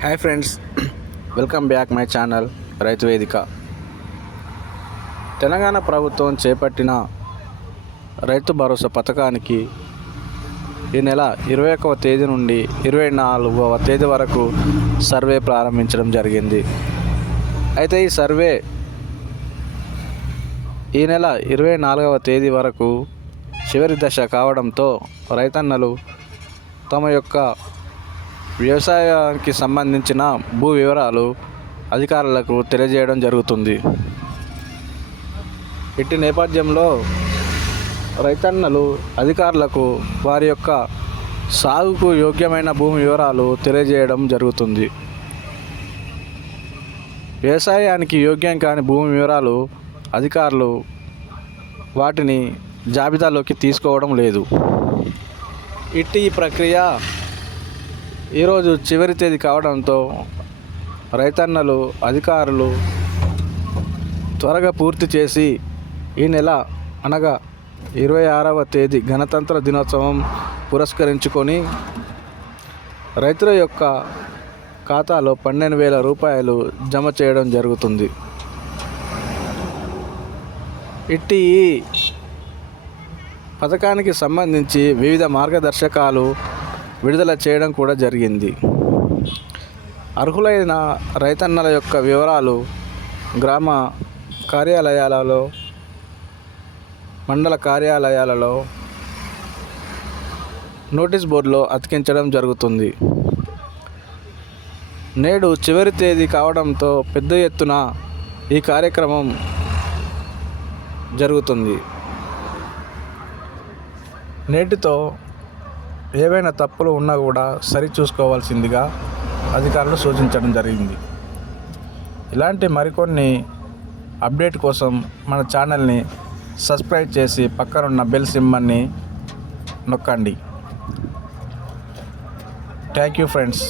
Hi friends welcome back my channel రైతు వేదిక తెలంగాణ ప్రభుత్వం చేపట్టిన రైతు భరోసా పథకానికి ఈ నెల ఇరవై ఒకవ తేదీ నుండి ఇరవై నాలుగవ తేదీ వరకు సర్వే ప్రారంభించడం జరిగింది. అయితే ఈ సర్వే ఈ నెల ఇరవై నాలుగవ తేదీ వరకు చివరి దశ కావడంతో రైతన్నలు తమ యొక్క వ్యవసాయానికి సంబంధించిన భూ వివరాలు అధికారులకు తెలియజేయడం జరుగుతుంది. ఇట్టి నేపథ్యంలో రైతన్నలు అధికారులకు వారి యొక్క సాగుకు యోగ్యమైన భూమి వివరాలు తెలియజేయడం జరుగుతుంది. వ్యవసాయానికి యోగ్యం కాని భూమి వివరాలు అధికారులు వాటిని జాబితాలోకి తీసుకోవడం లేదు. ఇట్టి ఈ ప్రక్రియ ఈరోజు చివరి తేదీ కావడంతో రైతన్నలు అధికారులు త్వరగా పూర్తి చేసి ఈ నెల అనగా ఇరవై ఆరవ తేదీ గణతంత్ర దినోత్సవం పురస్కరించుకొని రైతుల యొక్క ఖాతాలో పన్నెండు వేల రూపాయలు జమ చేయడం జరుగుతుంది. ఇట్టి ఈ పథకానికి సంబంధించి వివిధ మార్గదర్శకాలు విడుదల చేయడం కూడా జరిగింది. అర్హులైన రైతన్నల యొక్క వివరాలు గ్రామ కార్యాలయాలలో మండల కార్యాలయాలలో నోటీస్ బోర్డులో అతికించడం జరుగుతుంది. నేడు చివరి తేదీ కావడంతో పెద్ద ఎత్తున ఈ కార్యక్రమం జరుగుతుంది. నేటితో ఏవైనా తప్పులు ఉన్నా కూడా సరి చూసుకోవాల్సిందిగా అధికారులు సూచించడం జరిగింది. ఇలాంటి మరికొన్ని అప్డేట్ కోసం మన ఛానల్ని సబ్స్క్రైబ్ చేసి పక్కనున్న బెల్ సింబల్ని నొక్కండి. Thank you friends.